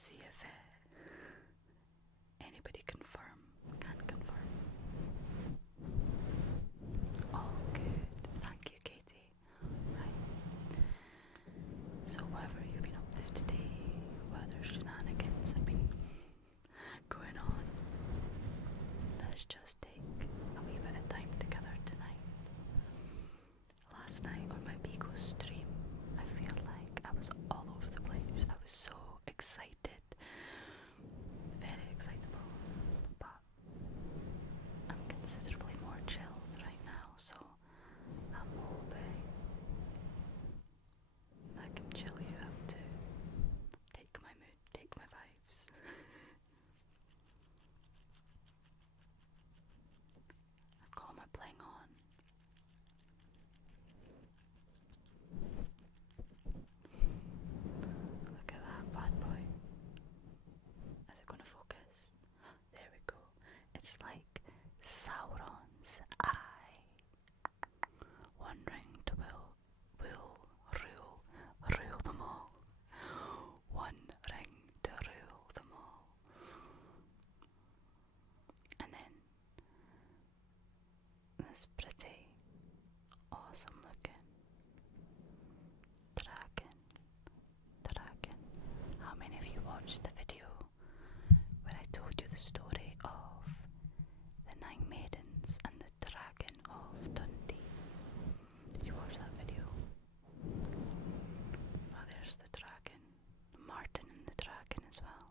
see if anybody can confirm. Oh, good. Thank you, Katie. Right. So whatever you've been up to today, whether shenanigans have been going on, let's just take a wee bit of time together tonight. Last night on my Bigo stream, I feel like I was all over the place. I was so excited, very excitable, but I'm considerably more chilled right now, so I'm hoping that can chill you out too. Take my mood, take my vibes. I've got my bling on. Look at that bad boy. Is it going to focus? There we go. It's like Sauron's eye, one ring to rule them all. One ring to rule them all. And then this pretty, awesome looking dragon. How many of you watched the video where I told you the story of the 9 maidens and the dragon of Dundee? Did you watch that video? Oh, there's the dragon. Martin and the dragon as well.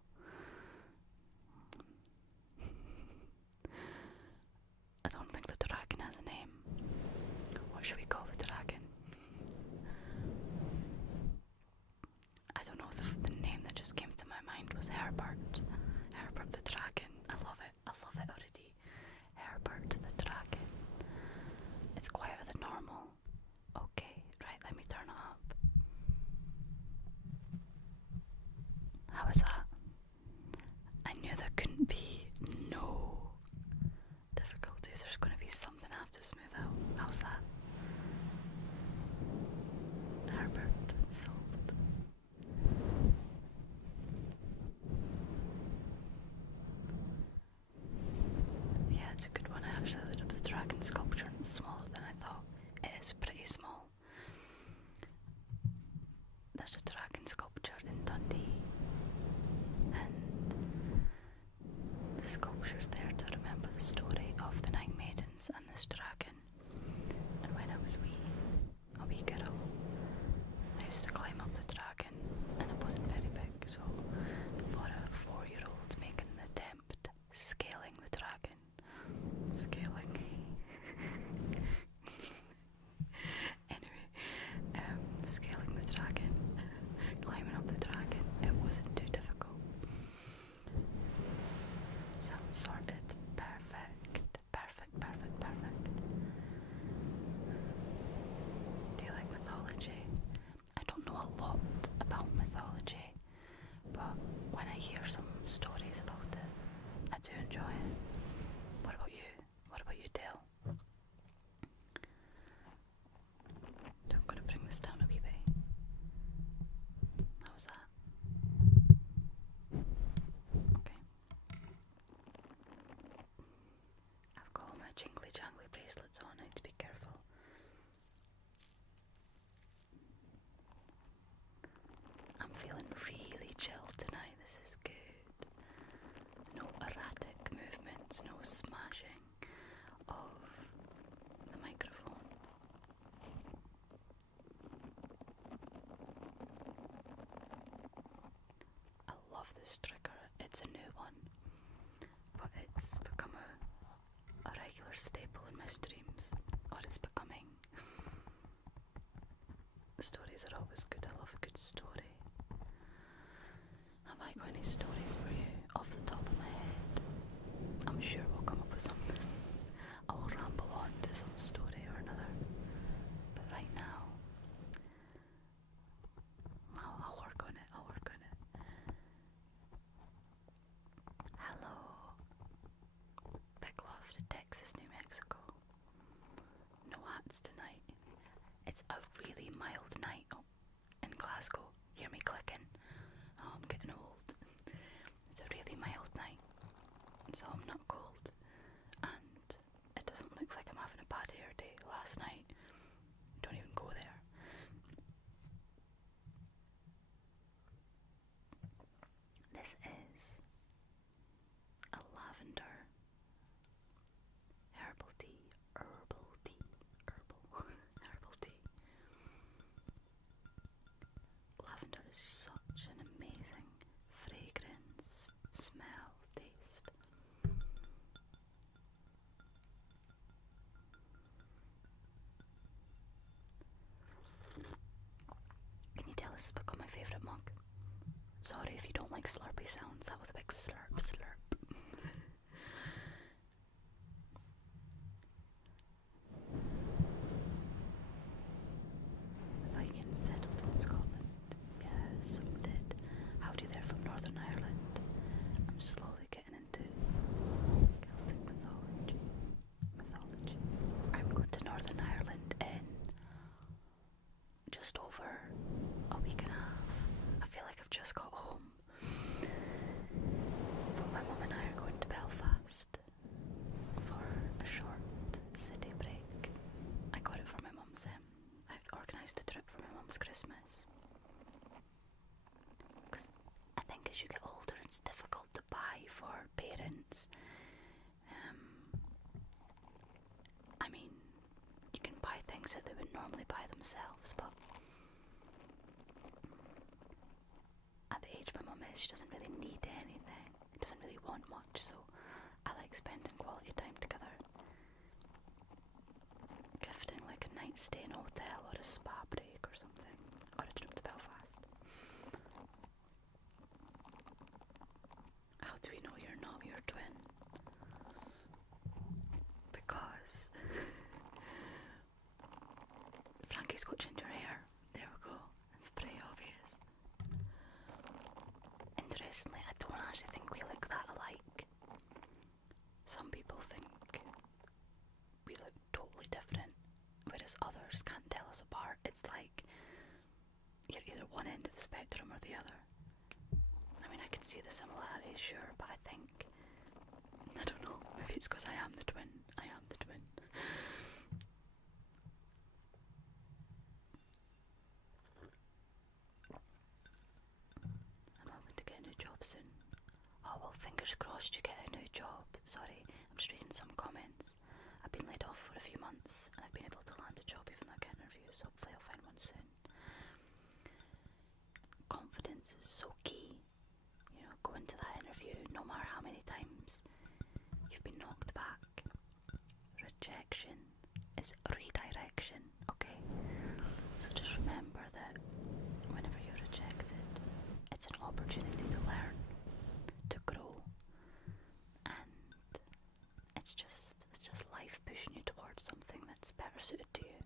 I don't think the dragon has a name. What should we call the dragon? I don't know, the name that just came to my mind was Herbert. Herbert the dragon. I love it already. Herbert the dragon. It's quieter than normal. Okay, right, let me turn it up. How was that? I knew there couldn't be no difficulties. There's going to be something I have to smooth out. How's that? Herbert, sold. Yeah, it's a good one. I actually looked up the dragon sculpture and it's smaller than I thought. It is pretty small. There's a dragon sculpture in Dundee, and the sculpture's there to remember the story of the 9 maidens and this dragon. And when I was a wee girl, I used to climb up the dragon, and it wasn't very big, so for a 4-year-old making an attempt scaling the dragon. Scaling the dragon, climbing up the dragon, it wasn't too difficult. Sounds sorted. Perfect. Do you like mythology? I don't know a lot about mythology, but when I hear some stories about it, I do enjoy it. What about you? What about you, Dale? I'm going to bring this down a wee bit. How's that? Okay. I've got all my jingly jangly bracelets on. I need to be careful. I'm feeling really chilled tonight. This is good. No erratic movements, no smashing of the microphone. I love this trigger. It's a new one, but it's become a regular staple in my streams, or it's becoming. The stories are always good. I love a good story. Have I got any stories for you off the top of my head? I'm sure we'll come up with something. I will ramble on to some story or another. But right now, I'll work on it. Hello. Big love to Texas, New Mexico. No hats tonight. It's a really mild night in Glasgow. Hear me clicking? Oh, I'm getting old. so I'm not cold, and it doesn't look like I'm having a bad hair day. Last night, don't even go there. This is a lavender herbal tea. Herbal tea. Lavender is such an amazing fragrance, smell, taste. Can you tell this has become my favourite mug? Sorry if you don't like slurpy sounds, that was a big slurp. The Vikings settled in Scotland. Yes, some did. Howdy there from Northern Ireland. I'm slowly getting into Celtic mythology. I'm going to Northern Ireland in just over a week and a half. I feel like I've just got home. But my mum and I are going to Belfast for a short city break. I got it for my mum's. I've organised a trip for my mum's Christmas. Because I think as you get older, it's difficult to buy for parents. I mean, you can buy things that they would normally buy themselves, but at the age my mum is, she doesn't really need anything. She doesn't really want much, so I like spending quality time together. Gifting like a night stay in a hotel or a spa break or something, or a trip to Belfast. How do we know you're not your twin? Because Frankie's got ginger hair. There we go. It's pretty obvious. Interestingly, I don't actually think we look that alike. Some people think we look totally different, whereas others can't tell us apart. It's like you're either one end of the spectrum or the other. I mean, I can see the similarities, sure, but I think, I don't know, maybe it's because I am the twin. I'm hoping to get a new job soon. Oh well, fingers crossed you get a new job. Sorry, I'm just reading some comments. I've been laid off for a few months and I've been able to land a job even though I get interviews, so hopefully I'll find one soon. Confidence is so key. You know, go into that interview no matter how many times you've been knocked back. Rejection is redirection, okay? So just remember that whenever you're rejected, it's an opportunity to learn, to grow, and it's just life pushing you towards something that's better suited to you.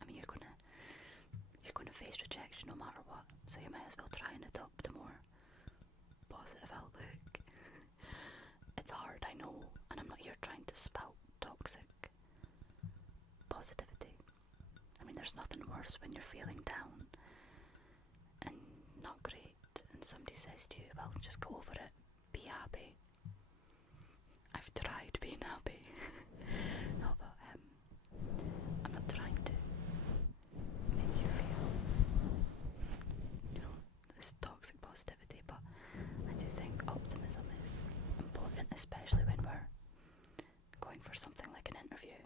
I mean, you're gonna face rejection no matter what, so you might as well try and adopt a more positive outlook. It's hard, I know, and I'm not here trying to spout toxic positivity. I mean, there's nothing worse when you're feeling down and not great, and somebody says to you, well, just go over it, be happy. I've tried being happy. No, but I'm not trying to make you feel, you know, this toxic positivity, but I do think optimism is important, especially when we're going for something like an interview.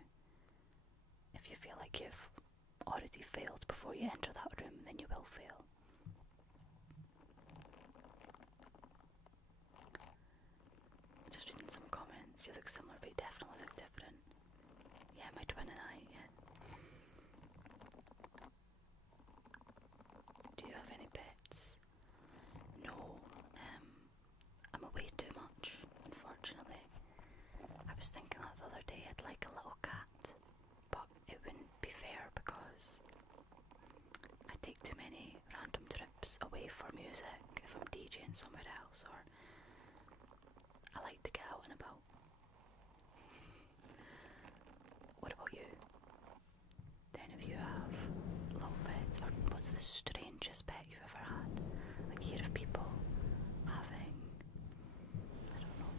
If you feel like you've already failed before you enter that room, then you will fail. Just reading some comments. You look similar, but you definitely look different. Yeah, my twin and I, yeah. Do you have any pets? No. I'm away too much, unfortunately. I was thinking that the other day I'd like a little cat, but it wouldn't be fair because I take too many random trips away for music if I'm DJing somewhere else, or I like to get out and about. What about you? Do any of you have little pets, or what's the strangest pet you've ever had? Like, you hear of people having, I don't know,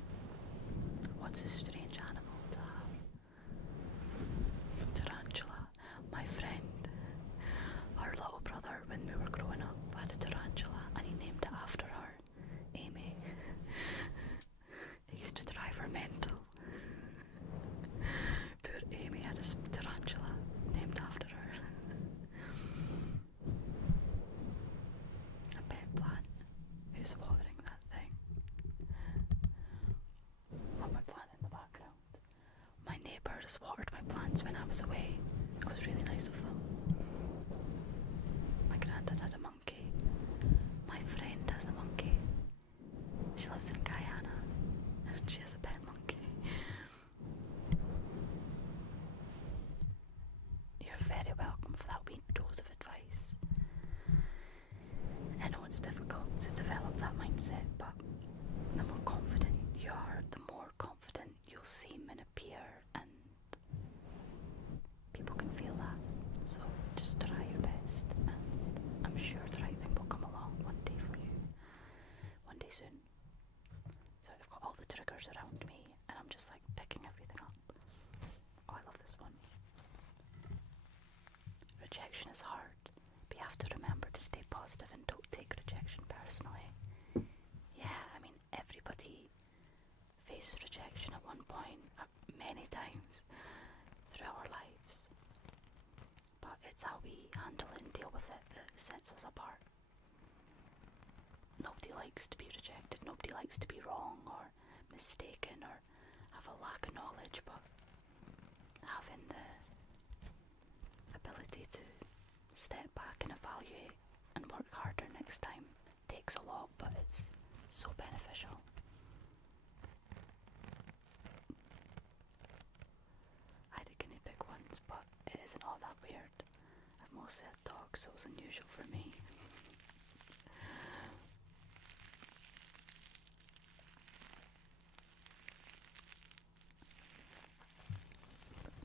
has watered my plants when I was away. It was really nice of them. My granddad had a monkey. My friend has a monkey. She lives in Guyana and she has a pet monkey. You're very welcome for that wee dose of advice. I know it's difficult to develop that mindset, but the more confident you are, the more confident you'll seem and appear, and people can feel that. So just try your best, and I'm sure the right thing will come along one day for you, one day soon. So I've got all the triggers around me, and I'm just like picking everything up. Oh, I love this one. Rejection is hard, but you have to remember to stay positive and don't take rejection personally. Yeah, I mean, everybody faces rejection at one point, many times through our lives. But it's how we handle it and deal with it that sets us apart. Nobody likes to be rejected, nobody likes to be wrong or mistaken or have a lack of knowledge, but having the ability to step back and evaluate and work harder next time takes a lot, but it's so beneficial. I had a guinea pig once, but it isn't all that weird. I've mostly had dogs, so it's unusual for me.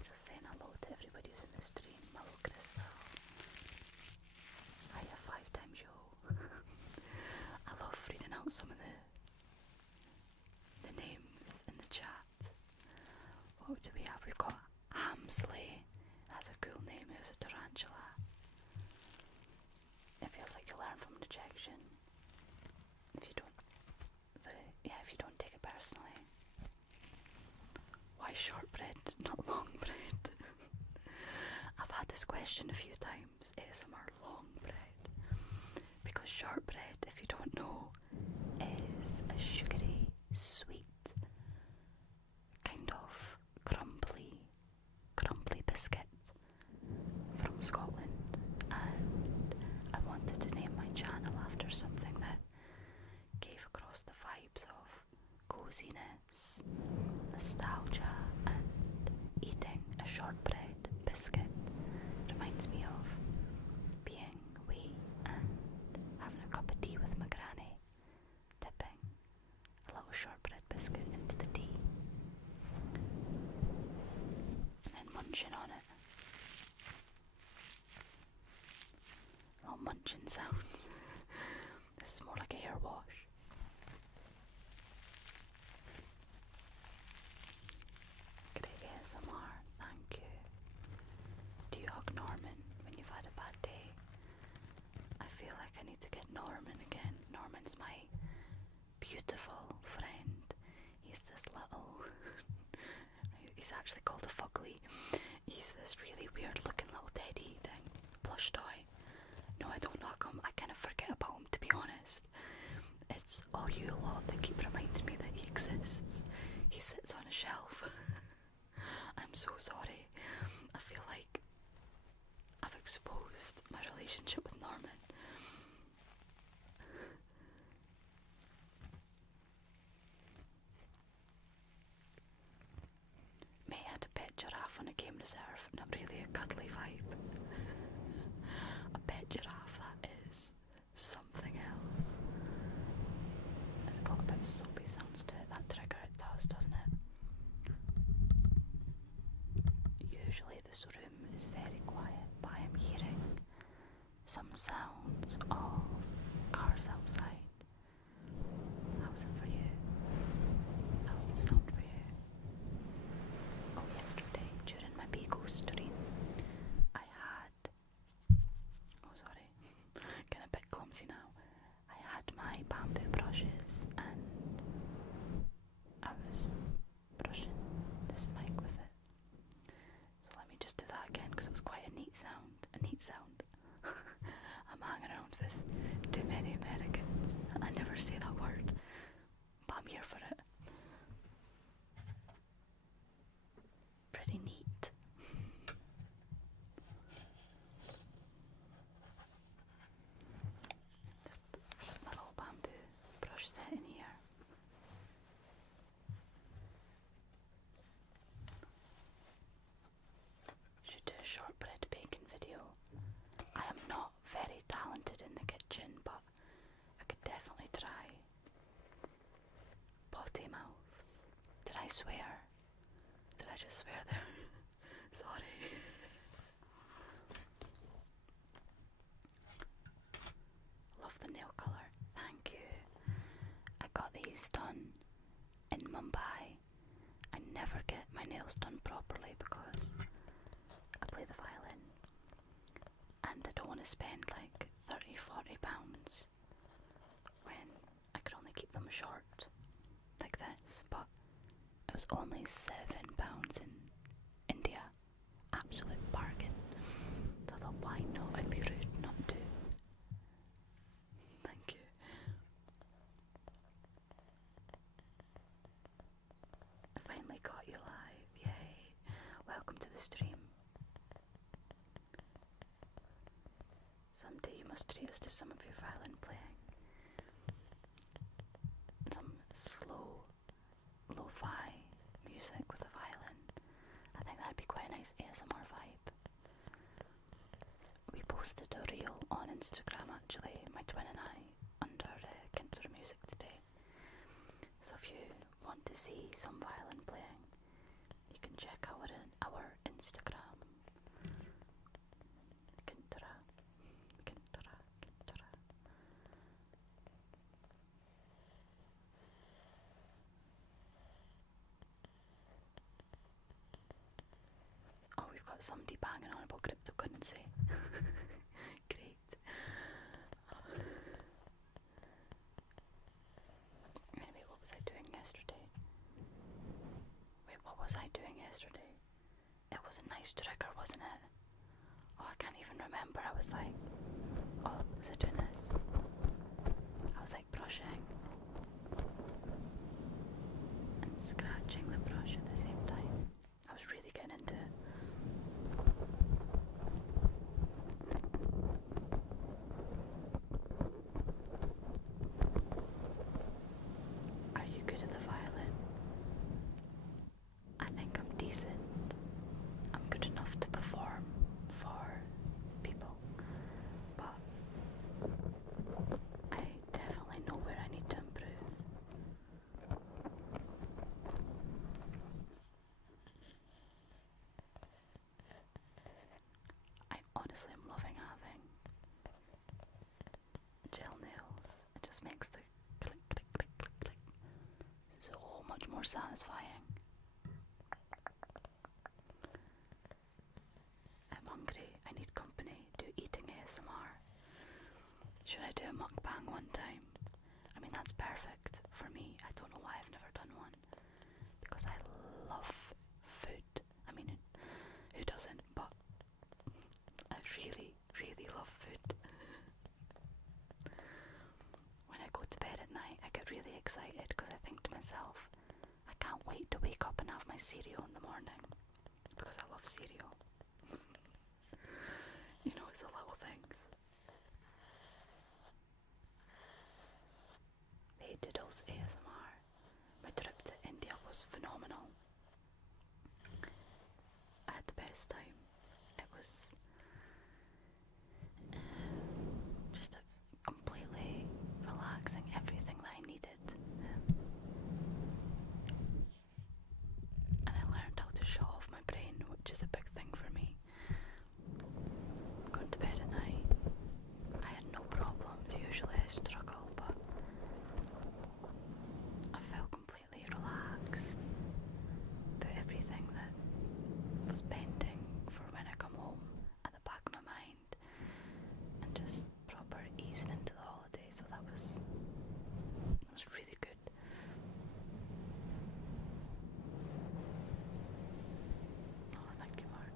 Just saying hello to everybody who's in the stream. Hello, Crystal. Hiya, 5 times yo. I love reading out some of the names in the chat. What do we have? We've got Hamsley. That's a cool name. It was a tarantula. It feels like you learn from rejection. If you don't, if you don't take it personally. Why shortbread, not long bread? I've had this question a few times. ASMR long bread. Because shortbread, if you don't know, is a sugary, sweet, kind of crumbly biscuit from Scotland, and I wanted to name my channel after something that gave across the vibes of coziness, nostalgia, and eating a shortbread biscuit reminds me of being wee and having a cup of tea with my granny, dipping a little shortbread biscuit into the tea and then munching on it. Little munching sounds. This is more like a hair wash. Great ASMR, thank you. Do you hug Norman when you've had a bad day? I feel like I need to get Norman again. Norman's my beautiful friend. He's this little... he's actually called a fugly. He's this really weird looking little teddy thing. Plush toy. No, I don't hug him. I kind of forget about him, to be honest. It's all you lot that keep reminding me that he exists. He sits on a shelf. I'm so sorry. I feel like I've exposed my relationship with Norman. May had a pet giraffe on a game reserve, not really a cuddly vibe. A pet giraffe, that is something else. It's got a bit of soapy sounds to it, that trigger, it does, doesn't it? Usually this room is very quiet, but I am hearing some sounds of cars outside. How's it for you? How's the sound for you? Oh, yesterday, during my Beagle stream, I had... Oh, sorry. Getting a bit clumsy now. I had my bamboo brushes and I was brushing this mic with it. So let me just do that again because it was quite a neat sound. I'm hanging around with too many Americans. swear? Did I just swear there? Sorry. Love the nail colour. Thank you. I got these done in Mumbai. I never get my nails done properly because I play the violin and I don't want to spend like £30-40 when I could only keep them short like this, but it was only £7 in India. Absolute bargain. So I thought, why not? I'd be rude not to. Thank you. I finally caught you live. Yay. Welcome to the stream. Someday you must treat us to some of your violin playing. Some slow, lo-fi music with a violin. I think that'd be quite a nice ASMR vibe. We posted a reel on Instagram actually, my twin and I, under Kinzer Music today. So if you want to see some violin playing, you can check out our Instagram. Kintra. Oh, we've got somebody banging on about cryptocurrency. Great. Anyway, what was I doing yesterday? Wait, what was I doing yesterday? It was a nice trigger, wasn't it? Oh, I can't even remember. I was like, oh, was I doing this? I was like brushing and scratching the brush at the same time. I was really getting into it. Are you good at the violin? I think I'm decent. I'm good enough to perform for people, but I definitely know where I need to improve. I honestly am loving having gel nails. It just makes the click, click, click, click, click so much more satisfying. I'm hungry. I need company. Do eating ASMR. Should I do a mukbang one time? I mean, that's perfect for me. I don't know why I've never done one. Because I love food. I mean, who doesn't? But I really, really love food. When I go to bed at night, I get really excited because I think to myself, I can't wait to wake up and have my cereal in the morning. Because I love cereal. You know, it's the little things. Hey Diddles ASMR. My trip to India was phenomenal. I had the best time. It was just a completely relaxing, everything that I needed. And I learned how to shut off my brain, which is a big thing for me. Going to bed at night, I had no problems. Usually I struggle, but I felt completely relaxed. Put everything that was pending for when I come home at the back of my mind and just proper easing into the holiday. So that was really good. Oh, thank you, Mark.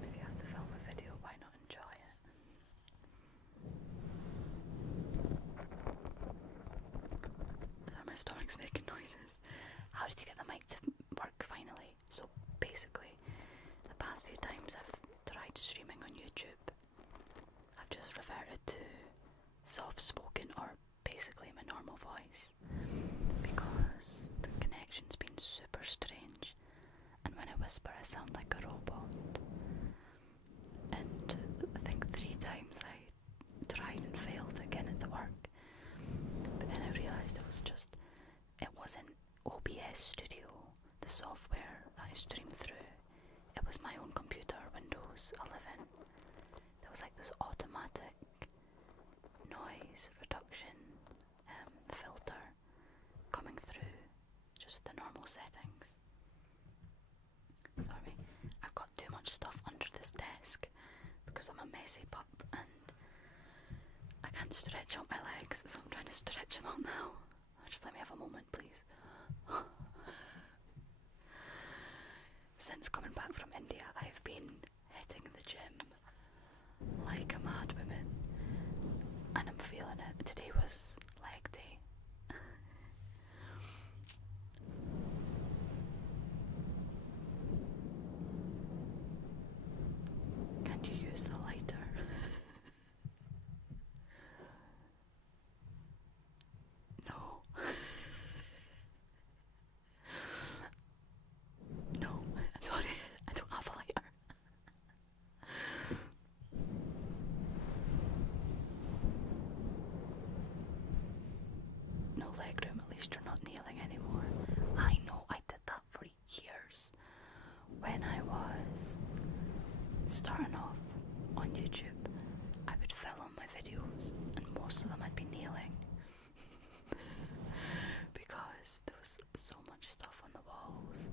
Maybe I have to film a video, why not enjoy it? Sorry, my stomach's making noises. How did you get the mic to work finally? So basically, the past few times I've tried streaming on YouTube, I've just reverted to soft-spoken or basically my normal voice because the connection's been super strange, and when I whisper I sound like a robot. And I think 3 times I tried and failed to get it to work, but then I realised it wasn't OBS settings. Sorry, I've got too much stuff under this desk because I'm a messy pup and I can't stretch out my legs, so I'm trying to stretch them out now. Just let me have a moment, please. Since coming back from India, I've been hitting the gym like a mad woman, and I'm feeling it. Today was leg day. Can you use the lighter? No. No, I'm sorry, I don't have a lighter. No leg room, at least you're not kneeling anymore. I know, I did that for years. When I was starting off on YouTube, I would film my videos and most of them I'd be kneeling. Because there was so much stuff on the walls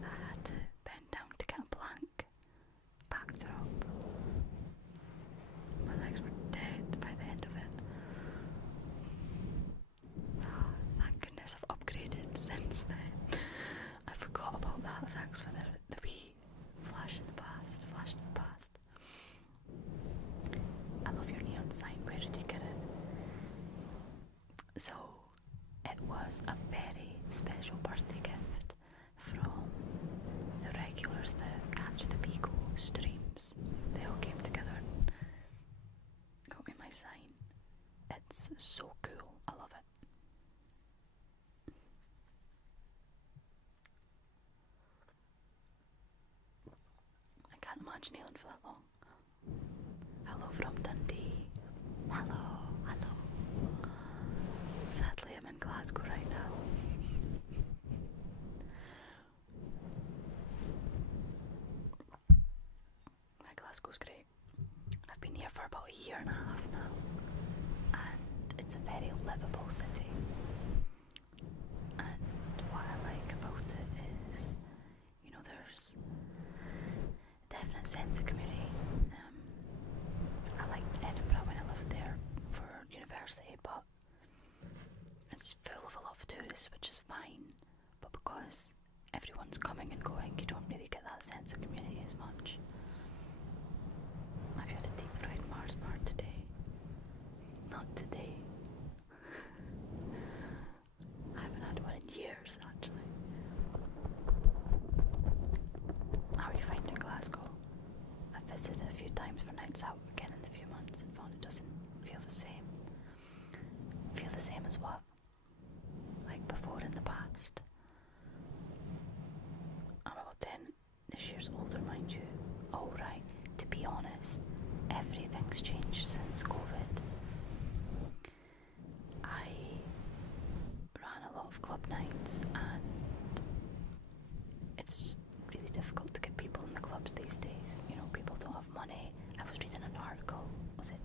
that I had to bend down to get a blank backed up. My legs were dead by the end of it. Thank goodness I've upgraded since then. I forgot about that. Thanks for the wee flash in the past. Flash in the past. I love your neon sign. Where did you get it? So, it was a very special birthday gift from the regulars that catch the Pico streams. They all came together and got me my sign. It's so cool. I love it. I can't imagine kneeling for that long. Hello from Dundee. Hello, hello. Sadly, I'm in Glasgow right now. Glasgow's great. I've been here for about a year and a half now, and it's a very livable city. And what I like about it is, you know, there's a definite sense of community. I liked Edinburgh when I lived there for university, but it's full of a lot of tourists, which is fine. But because everyone's coming and going, you don't really get that sense of community as much. I've had a deep fried Mars bar today. Not today. I haven't had one in years, actually. How are you finding Glasgow? I've visited a few times for nights out again in a few months and found it doesn't feel the same. Feel the same as what? Like before in the past. I'm about 10 this year's older, mind you. Oh, right. To be honest, everything's changed since COVID. I ran a lot of club nights and it's really difficult to get people in the clubs these days. You know, people don't have money. I was reading an article, was it?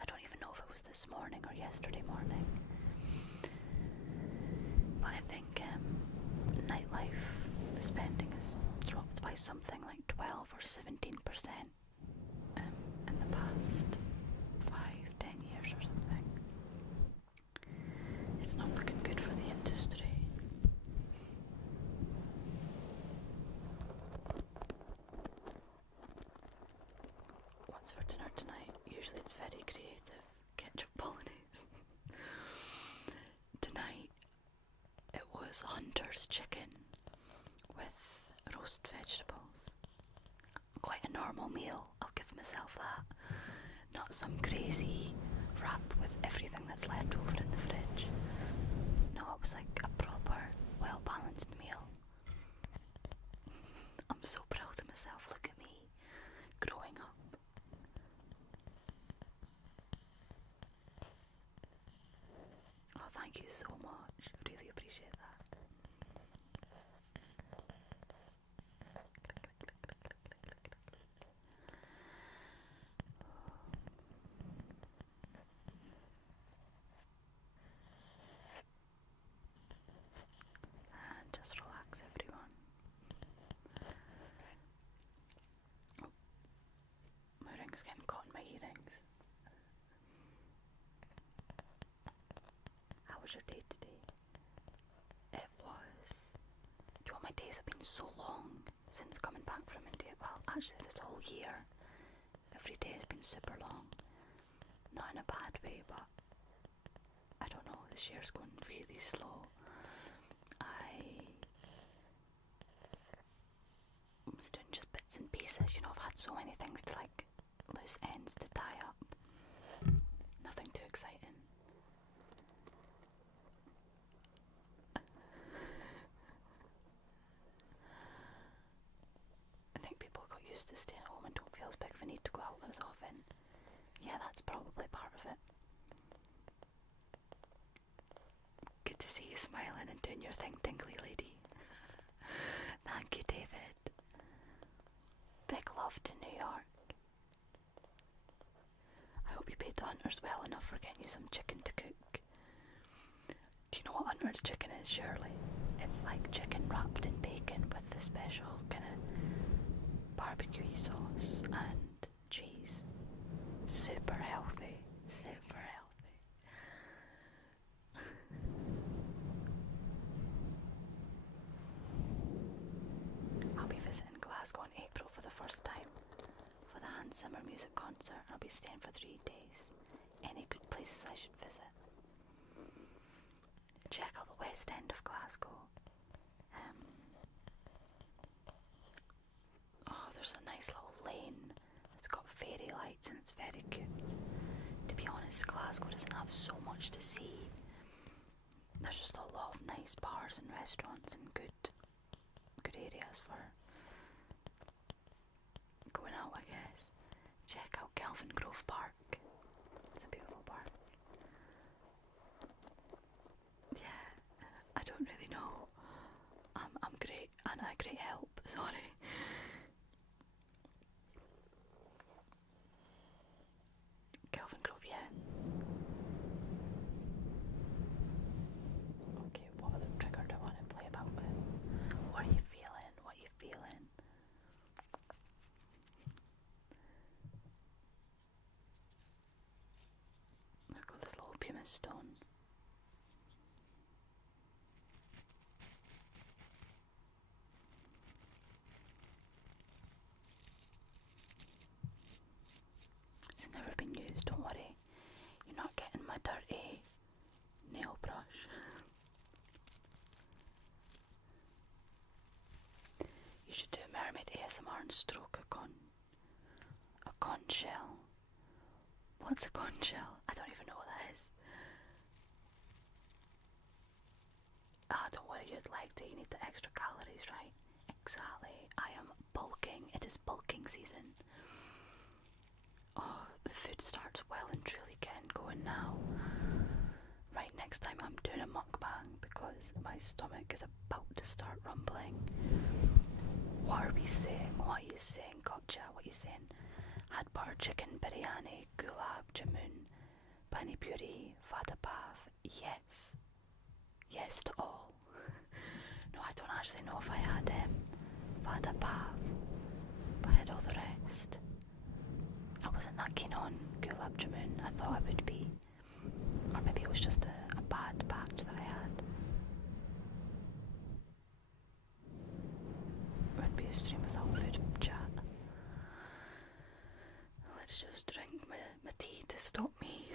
I don't even know if it was this morning or yesterday morning. But I think nightlife spending has dropped by something like 12 or 17% in the past 5-10 years or something. It's not looking good for the industry. What's for dinner tonight? Usually it's very creative. Ketchup bolognese. Tonight it was Hunter's chicken with roast vegetables. Quite a normal meal, I'll give myself that. Not some crazy wrap with everything that's left over in the fridge. No, it was like a proper, well-balanced meal. I'm so proud of myself, look at me, growing up. Oh, thank you so much, I really appreciate that. And just relax things getting caught in my earrings. How was your day today? It was. Do you know what, my days have been so long since coming back from India. Well, actually this whole year. Every day has been super long. Not in a bad way, but I don't know, this year's going really slow. I was doing just bits and pieces, you know, I've had so many things to like, loose ends to tie up. Nothing too exciting. I think people got used to staying at home and don't feel as big of a need to go out as often. Yeah, that's probably part of it. Good to see you smiling and doing your thing, tingly lady. Thank you, David. Big love to New York. I hope you paid the hunters well enough for getting you some chicken to cook. Do you know what Hunter's chicken is, Shirley? It's like chicken wrapped in bacon with the special kind of barbecue sauce and cheese. Super healthy. Super healthy. I'll be visiting Glasgow in April for the first time for the Hans Zimmer music concert. I'll be staying for 3 days. Any good places I should visit? Check out the West End of Glasgow. Oh, there's a nice little lane that's got fairy lights and it's very cute. To be honest, Glasgow doesn't have so much to see. There's just a lot of nice bars and restaurants and good areas for going out, I guess. Check out Kelvin Grove Park. It's a beautiful park. Yeah, I don't really know. I'm great, and I great help, sorry. Kelvin Grove, yeah. Okay, what other trigger do I want to play about with? What are you feeling? What are you feeling? Let's go this little pumice stone. It's never been used, don't worry. You're not getting my dirty nail brush. You should do mermaid ASMR and stroke a conch shell. What's a conch shell? I don't even know what that is. Don't worry, you'd like to. You need the extra calories, right? Exactly. I am bulking. It is bulking season. Oh, the food starts well and truly getting going now. Right, next time I'm doing a mukbang because my stomach is about to start rumbling. What are we saying? What are you saying, Gotcha? What are you saying? Had butter chicken, biryani, gulab jamun, pani puri, vada pav. Yes. Yes to all. No, I don't actually know if I had vada pav, but I had all the rest. I wasn't that keen on gulab jamun. I thought I would be. Or maybe it was just a bad batch that I had. Would be a stream without food chat. Let's just drink my tea to stop me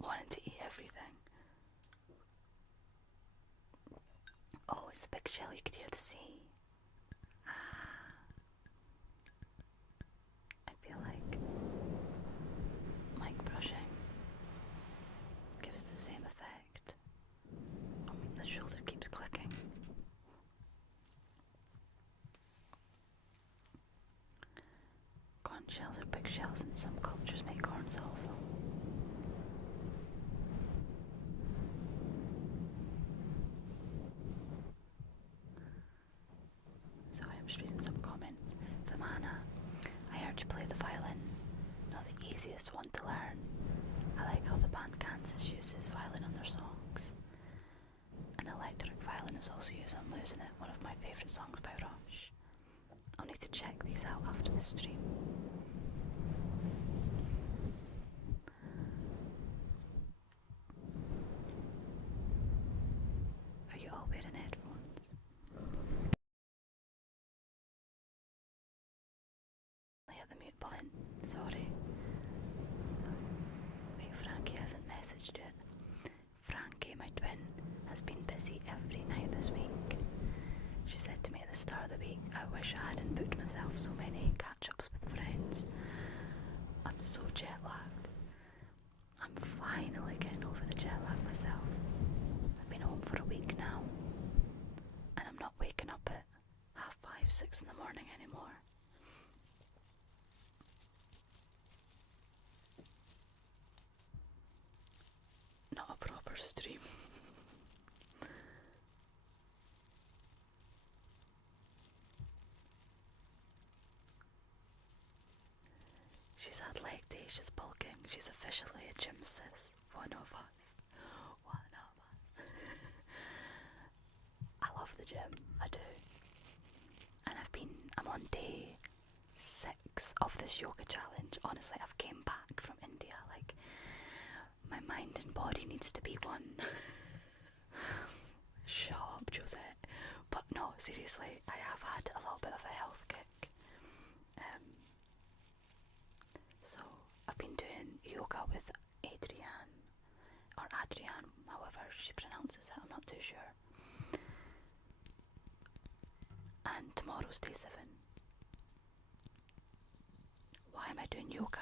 wanting to eat everything. Oh, it's the big shell, you could hear the sea. I feel like mic brushing gives the same effect. The shoulder keeps clicking. Conch shells are big shells and some cultures make corns out of them. Sorry, I'm just reading some comments. Vimana, I heard you play the violin. Not the easiest one to learn. I like how the band Kansas uses violin on their songs. An electric violin is also used on Losing It, one of my favourite songs by Rush. I'll need to check these out after the stream. 6 in the morning anymore. Not a proper stream. She's had leg day, she's bulking, she's officially a gym sis. One of us. One of us. I love the gym, I do. And I'm on day 6 of this yoga challenge. Honestly, I've came back from India, like, my mind and body needs to be one. Shut up, Josette. But no, seriously, I have had a little bit of a health kick. So I've been doing yoga with Adrienne, however she pronounces it, I'm not too sure. And tomorrow's day 7. Why am I doing yoga?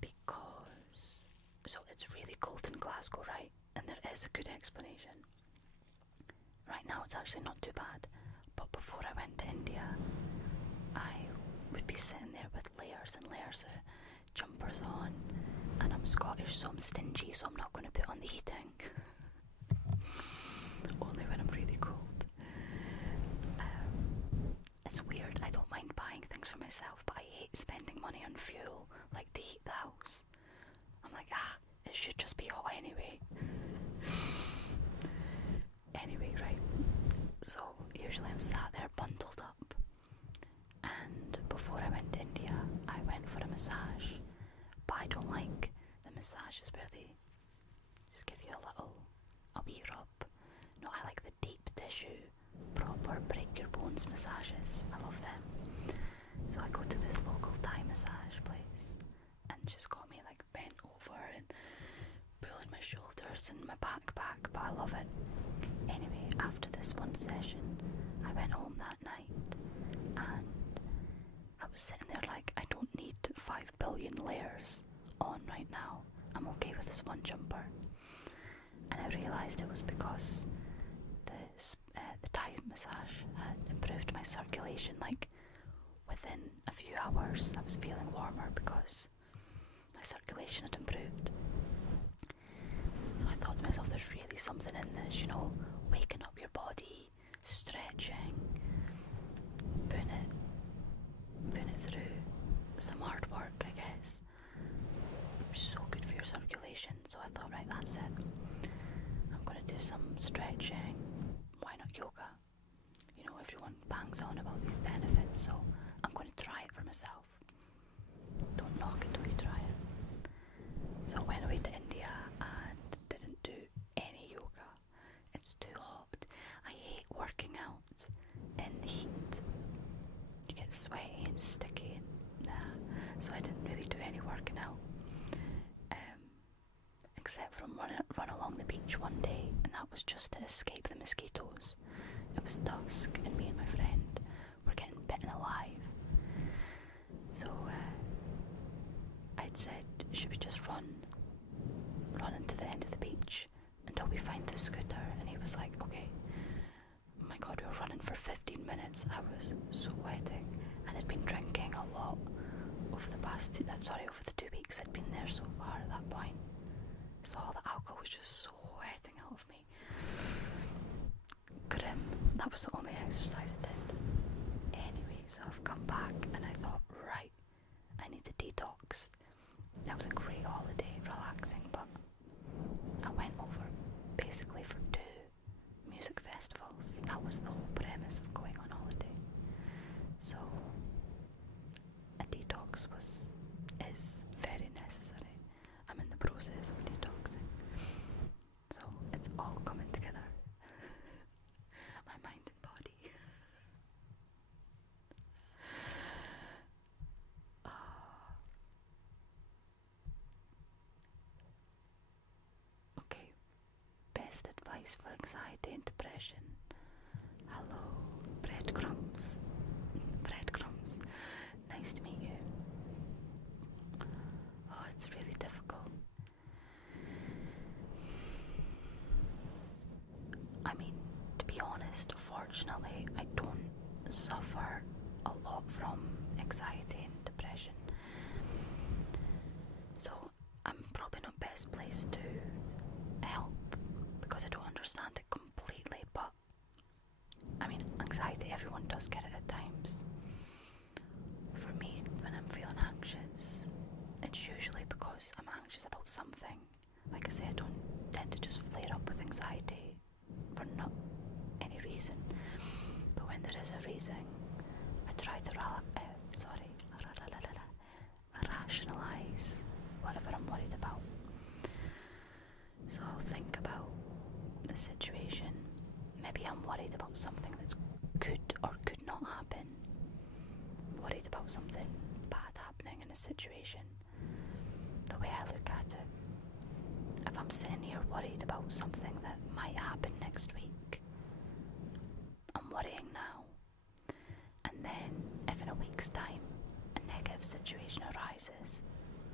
Because, so it's really cold in Glasgow, right? And there is a good explanation. Right now it's actually not too bad, but before I went to India, I would be sitting there with layers and layers of jumpers on, and I'm Scottish, so I'm stingy, so I'm not going to put on the heating. Only when I'm really cold. It's weird, I don't mind buying things for myself, but I hate spending money on fuel, like to heat the house. I'm like, it should just be hot anyway. Anyway, right, so usually I'm sat there bundled up, and before I went to India, I went for a massage, but I don't like the massages where they just give you a wee rub. No, I like the deep tissue, proper break your bones massages. I love them. So I go to this local Thai massage place, and she's got me like bent over and pulling my shoulders and my back, but I love it. Anyway, after this one session, I went home that night, and I was sitting there like, I don't need 5 billion layers on right now. I'm okay with this one jumper. And I realised it was because the Thai massage had improved my circulation. Like, within a few hours I was feeling warmer because my circulation had improved. So I thought to myself, there's really something in this, waking up your body, stretching, putting it through some hard work, I guess. So good for your circulation. So I thought, right, that's it. I'm going to do some stretching. Why not yoga? Everyone bangs on about these benefits, so I'm going to try it for myself. Don't knock it till you try it. So I went away to India and didn't do any yoga. It's too hot. I hate working out in the heat. You get sweaty and sticky and so I didn't really do any working out. Except from run along the beach one day, and that was just to escape the mosquitoes. It was dusk, and me and my friend were getting bitten alive. So I'd said, should we just run into the end of the beach until we find the scooter? And he was like, okay. Oh my god, we were running for 15 minutes. I was sweating, and I'd been drinking a lot over the 2 weeks I'd been there so far at that point. So all the alcohol was just sweating out of me. Grim. That was the only exercise I did. Anyway, so I've come back and I thought, right, I need to detox. That was a great holiday, relaxing, but I went over basically for 2 music festivals. That was the whole premise of going on holiday. So a detox is very necessary. I'm in the process of detoxing. So it's all coming together. My mind and body. Okay. Best advice for anxiety and depression. Hello, breadcrumbs. Breadcrumbs. Nice to meet you. Oh, it's really difficult. I mean, to be honest, for unfortunately, I don't suffer a lot from anxiety and depression. So I'm probably not best placed to help because I don't understand it completely, but I mean, anxiety, everyone does get it at times. For me, when I'm feeling anxious, it's usually because I'm anxious about something. Like I say, I don't tend to just flare up with anxiety for not any reason. But when there is a reason, I try to rationalise whatever I'm worried about. So I'll think about the situation. Maybe I'm worried about something that could or could not happen. I'm worried about something bad happening in a situation. The way I look at it, if I'm sitting here worried about something that might happen next week, I'm worrying now. And then if in a week's time a negative situation arises,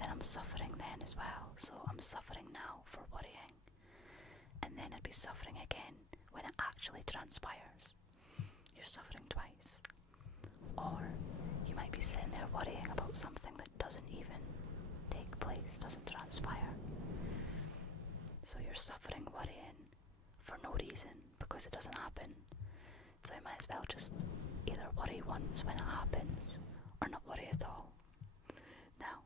then I'm suffering then as well. So I'm suffering now for worrying. And then I'd be suffering again when it actually transpires. You're suffering twice. Or you might be sitting there worrying about something that doesn't even take place, doesn't transpire. So you're suffering worrying for no reason because it doesn't happen. So you might as well just either worry once when it happens or not worry at all. Now,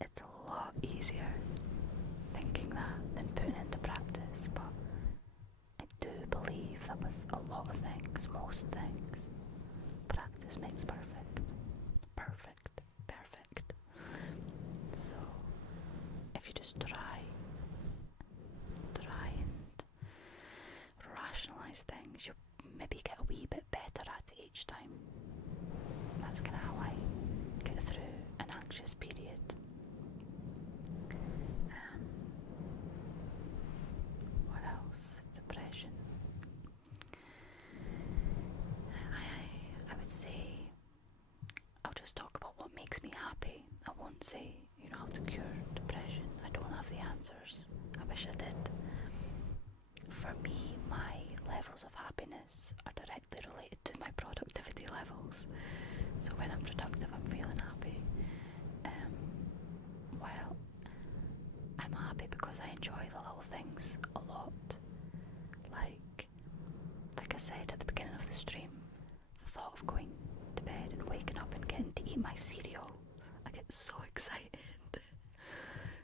it's a lot easier thinking that than putting it into practice, but I do believe that with a lot of things, most things, practice makes perfect. Perfect. So if you just try and rationalise things, you'll maybe get a wee bit better at it each time. And that's kind of how I get through an anxious period. What else? Depression. I would say I'll just talk about what makes me happy. I won't say, how to cure depression. I don't have the answers. I wish I did. For me, my levels of happiness are directly related to my productivity levels. So when I'm productive, I'm feeling happy. Well, I'm happy because I enjoy the little things a lot. Like I said at the beginning of the stream, the thought of going to bed and waking up and getting to eat my cereal, I get so excited.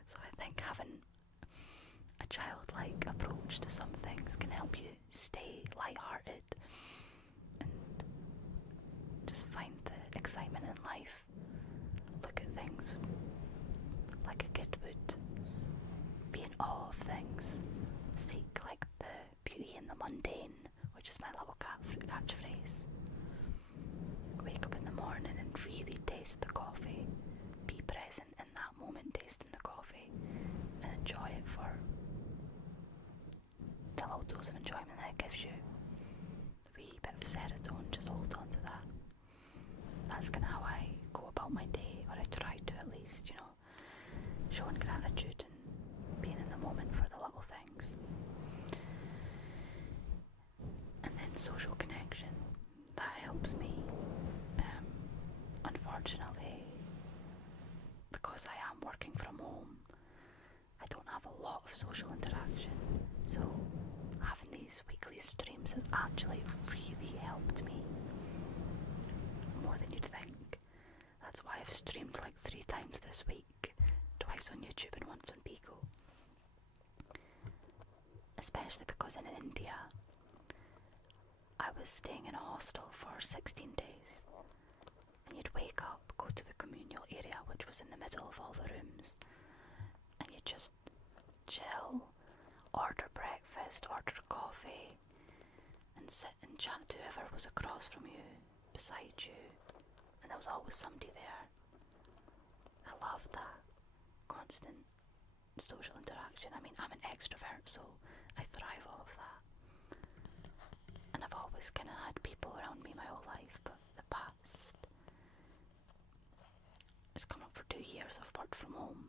So I think having a childlike approach to some things can help you stay lighthearted and just find the excitement in life. Look at things like a kid would. Be in awe of things. Seek like the beauty in the mundane, which is my little catchphrase. Wake up in the morning and really taste the coffee. Be present in that moment, tasting the coffee, and enjoy it for the little dose of enjoyment that it gives you. A wee bit of serotonin, just hold on to that. That's kind of how I go about my day, or I try to at least, showing gratitude and being in the moment for the little things. And then social connection, that helps me. Unfortunately, because I am working from home, I don't have a lot of social interaction, so having these weekly streams has actually really helped me more than you'd think. That's why I've streamed like 3 times this week, twice on YouTube and once on Pico. Especially because in India, I was staying in a hostel for 16 days. And you'd wake up, go to the communal area, which was in the middle of all the rooms, and you'd just chill, order breakfast, order coffee, and sit and chat to whoever was across from you, beside you, and there was always somebody there. I love that constant social interaction. I mean, I'm an extrovert, so I thrive off that. And I've always kind of had people around me my whole life, but the past, it's come up for 2 years I've worked from home,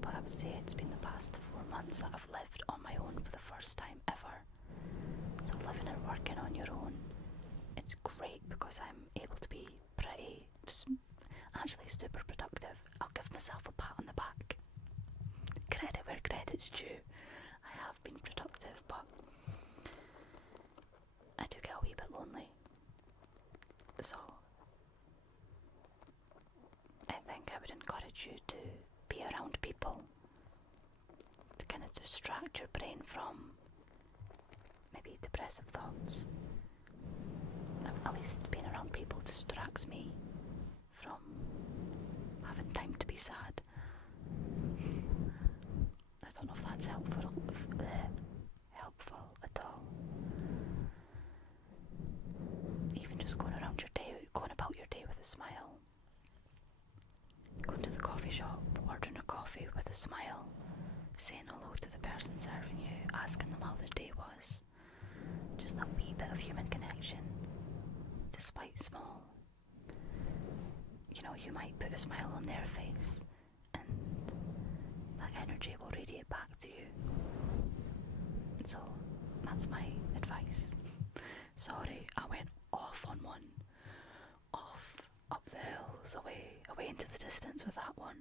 but I would say it's been the past 4 months that I've lived on my own for the first time ever. So living and working on your own, it's great because I'm able to be actually super productive. I'll give myself a pat on the back. Credit where credit's due. I have been productive, but I do get a wee bit lonely. So I think I would encourage you to be around people to kind of distract your brain from maybe depressive thoughts. At least being around people distracts me from having time to be sad. I don't know if that's helpful at all. Even just going about your day with a smile. Going to the coffee shop, ordering a coffee with a smile, saying hello to the person serving you, asking them how their day was. Just that wee bit of human connection, despite small. You know, you might put a smile on their face and that energy will radiate back to you. So that's my advice. Sorry, I went off on one. Off, up the hills, away into the distance with that one.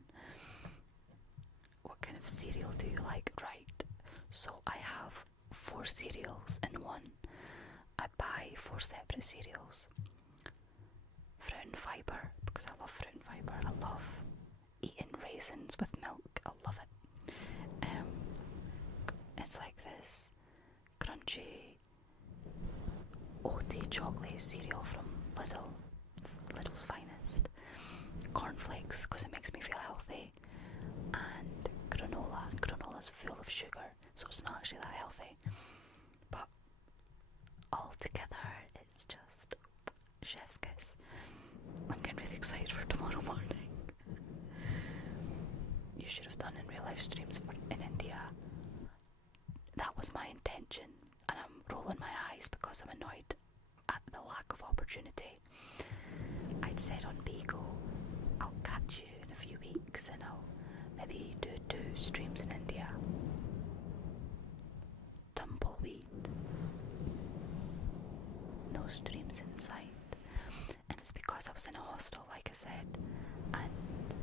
What kind of cereal do you like? Right, so I have 4 cereals in one. I buy 4 separate cereals. Fruit and fibre, because I love fruit and fibre. I love eating raisins with milk. I love it. It's like this crunchy oaty chocolate cereal from Lidl's Finest. Cornflakes, because it makes me feel healthy. And granola's full of sugar, so it's not actually that healthy. But all together, it's just chef's kiss. I'm getting really excited for tomorrow morning. You should have done in real life streams in India. That was my intention, and I'm rolling my eyes because I'm annoyed at the lack of opportunity. I'd said on Bigo, I'll catch you in a few weeks and I'll maybe do 2 streams in India. Tumbleweed. No streams in sight. And it's because I was in a hostel, like I said, and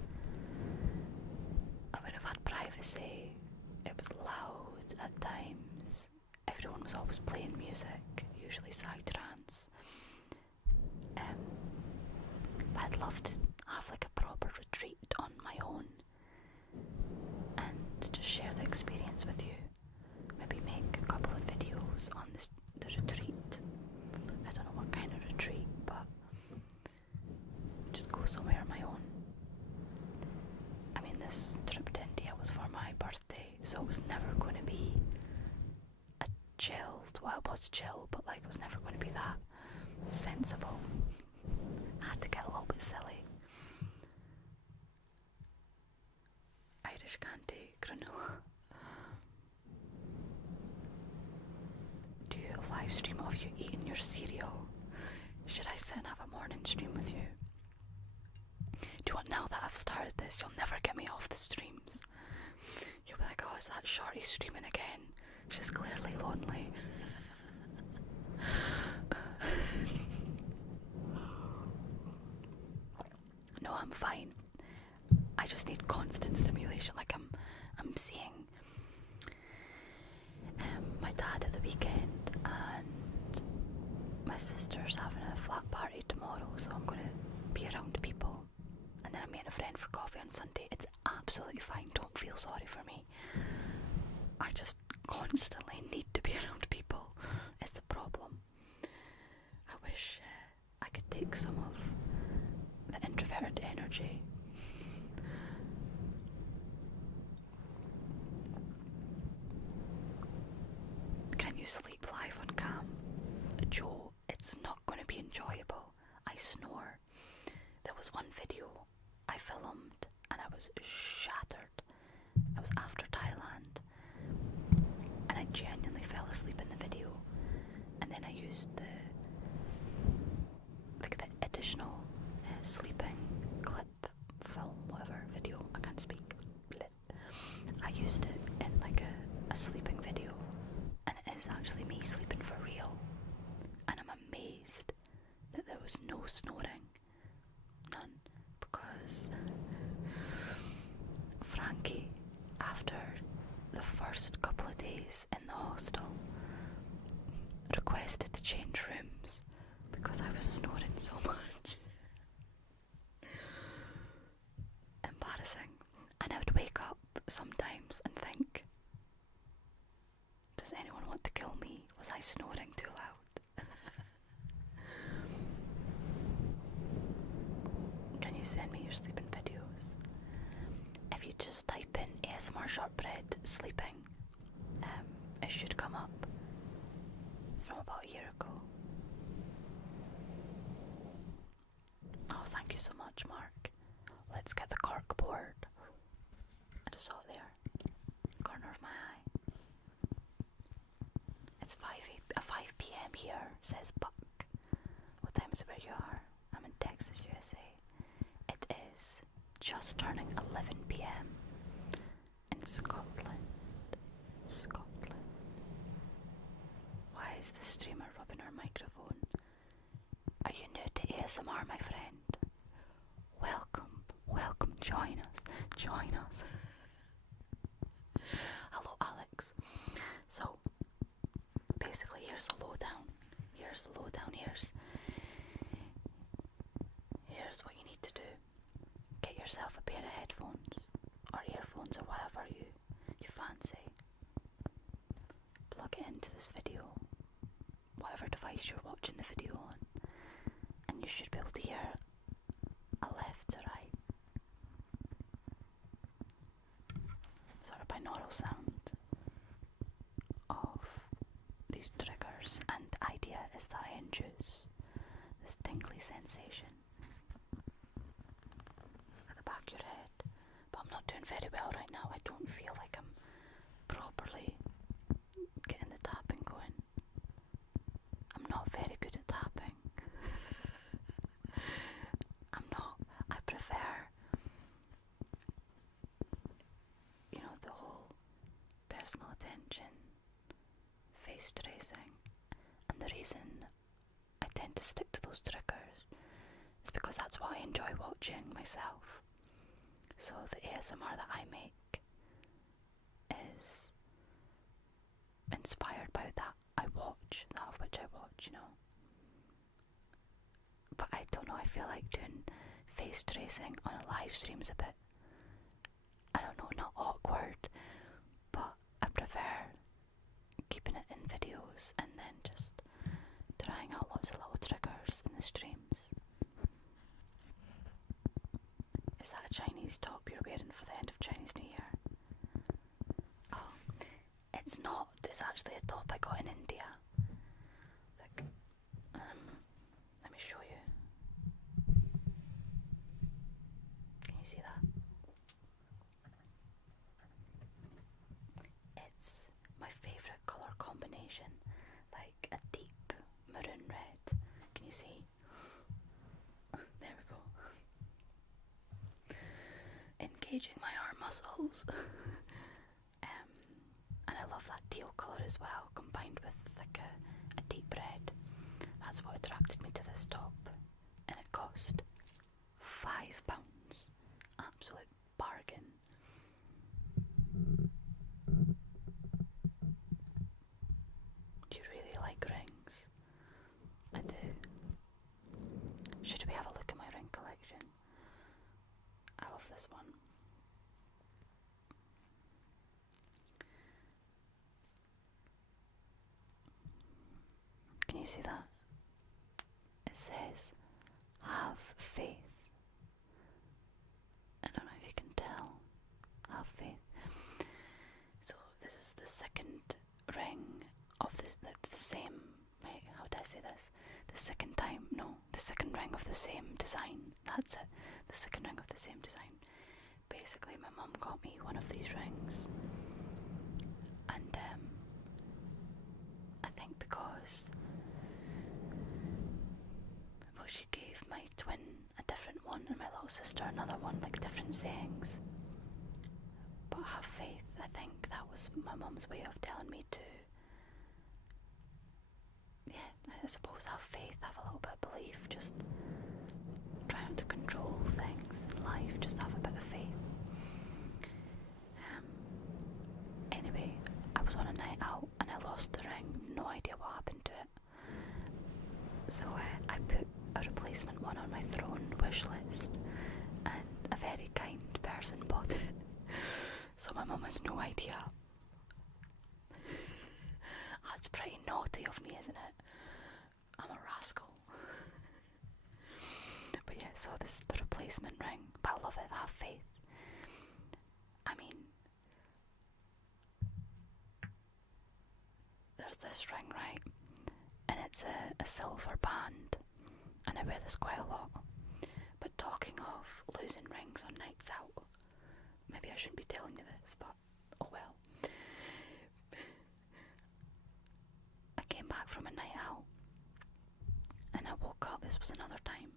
I would have had privacy. It was loud at times. Everyone was always playing music, usually psytrance. But I'd love to have like a proper retreat on my own and just share the experience with you. Maybe make a couple of videos on the retreat. I don't know what kind of retreat, but just go somewhere on my own. I mean, this trip to India was for my birthday, so it was never going to be a chilled, well, it was chill, but like it was never going to be that sensible. I had to get a little bit silly. Irish candy, granola. Do you live stream of you eating your cereal? Should I sit and have a morning stream with you? Do you want, now that I've started this, you'll never get me off the streams. You'll be like, oh, is that Shorty streaming again? She's clearly lonely. No, I'm fine. I just need constant stimulation. Like I'm seeing my dad at the weekend, and my sister's having a flat party tomorrow, so I'm going to be around people. And then I'm meeting a friend for coffee on Sunday. It's absolutely fine. Don't feel sorry for me. I just constantly need to be around people. It's the problem. I wish I could take some of the introverted energy. Can you sleep live on cam? Joe, it's not going to be enjoyable. I snore. There was one video I filmed and I was shattered. It was after Thailand and I genuinely fell asleep in the video, and then I used the additional sleeping clip, film, whatever, video, I can't speak. I used it in like a sleeping video, and it is actually me sleeping for real. requested to change rooms because I was snoring so much. Embarrassing. And I would wake up sometimes and think, does anyone want to kill me? Was I snoring too loud? Can you send me your sleeping videos? If you just type in ASMR shortbread sleeping, it should come up. It's from about a year ago. Oh, thank you so much, Mark. Let's get the cork board. I just saw it there. Corner of my eye. It's 5 p.m. here, says Buck. What time is it where you are? I'm in Texas, USA. It is just turning 11 p.m. in Scotland. Why is the streamer rubbing her microphone? Are you new to ASMR, my friend? Welcome, join us. Hello, Alex. So, basically, here's the lowdown. Here's what you need to do. Get yourself a pair of headphones, or earphones, or whatever you fancy. Plug it into this video, whatever device you're watching the video on, and you should be able to hear a left to right sort of binaural sound of these triggers, and the idea is that I induce this tingly sensation at the back of your head. But I'm not doing very well right now. I don't feel like I'm properly getting the tapping going. I'm not very good at tapping. I prefer, the whole personal attention, face tracing, and the reason I tend to stick to those triggers is because that's what I enjoy watching myself. So the ASMR that I make is inspired by that of which I watch, But I don't know, I feel like doing face tracing on a live stream is a bit, I don't know, not awkward, but I prefer keeping it in videos and then just trying out lots of little triggers in the streams. Is that a Chinese top you're wearing for the end of Chinese New Year? Oh, it's not. It's actually a top I got in India. Like, let me show you. Can you see that? It's my favourite colour combination, like a deep maroon red. Can you see? There we go. Engaging my arm muscles. And I love that teal colour as well, combined with like a deep red. That's what attracted me to this top, and it cost £5. Absolute bargain. Do you really like rings? I do. Should we have a look at my ring collection? I love this one. Can you see that? It says, have faith. I don't know if you can tell. Have faith. So this is the second ring of the same, wait, how do I say this? The second ring of the same design. That's it. The second ring of the same design. Basically, my mum got me one of these rings. And I think because she gave my twin a different one and my little sister another one, like different sayings. But have faith, I think that was my mum's way of telling me to, I suppose, have faith, have a little bit of belief, just try not to control things in life, just have a bit of faith. Anyway, I was on a night out and I lost the ring, no idea what happened to it. So I put a replacement one on my throne wish list, and a very kind person bought it. So my mum has no idea. That's pretty naughty of me, isn't it? I'm a rascal. But yeah, so this is the replacement ring. But I love it, I have faith. I mean, there's this ring, right? And it's a silver band. And I wear this quite a lot. But talking of losing rings on nights out, maybe I shouldn't be telling you this, but oh well. I came back from a night out, and I woke up, this was another time,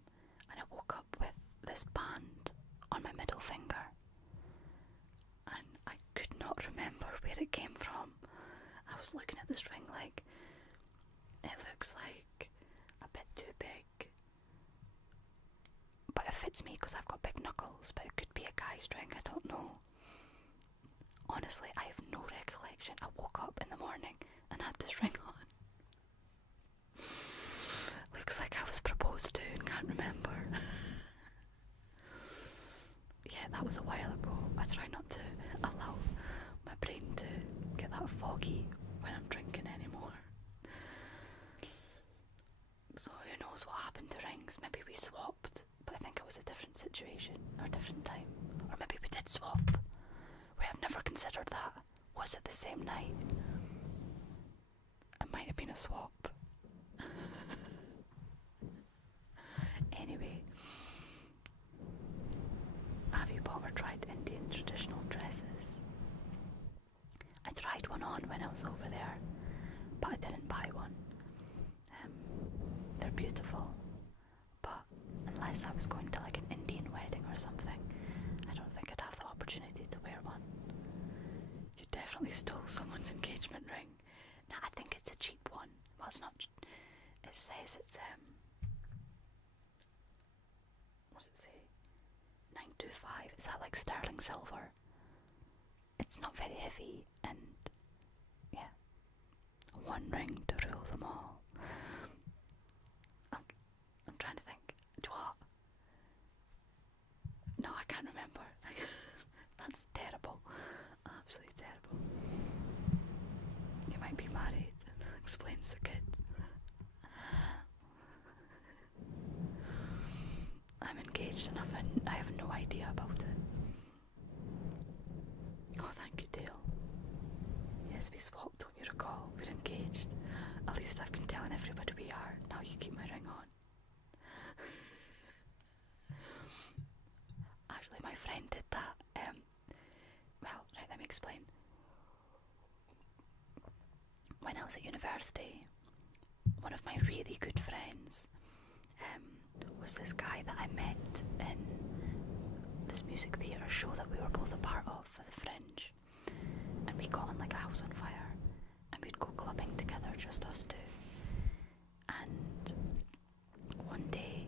and I woke up with this band on my middle finger, and I could not remember where it came from. I was looking at this ring like, it looks like a bit too big, but it fits me because I've got big knuckles, but it could be a guy's ring, I don't know. Honestly, I have no recollection. I woke up in the morning and had this ring on. Looks like I was proposed to and can't remember. Yeah, that was a while ago. I try not to allow my brain to get that foggy when I'm drinking anymore. So who knows what happened to rings? Maybe we swapped, but I think it was a different situation or different time. Or maybe we did swap. We have never considered that. Was it the same night? It might have been a swap. Anyway, have you bought or tried Indian traditional dresses? I tried one on when I was over there, but I didn't buy one. They're beautiful, but unless I was going to like an Indian wedding or something, I don't think I'd have the opportunity to wear one. You definitely stole someone's engagement ring. Nah, I think it's a cheap one. Well, it's not. It says it's what does it say? 925. Is that like sterling silver? It's not very heavy, and yeah, one ring to rule them all. I'm trying to think. What? No, I can't remember. That's terrible. Absolutely terrible. You might be married. Explains the kids. I'm engaged enough and I have no idea about it. Oh, thank you, Dale. Yes, we swapped, don't you recall? We're engaged. At least I've been telling everybody we are. Now you keep my ring on. Actually, my friend did that. Well, right, let me explain. When I was at university, one of my really good friends was this guy that I met in this music theatre show that we were both a part of for the Fringe, and we got on like a house on fire, and we'd go clubbing together, just us two. And one day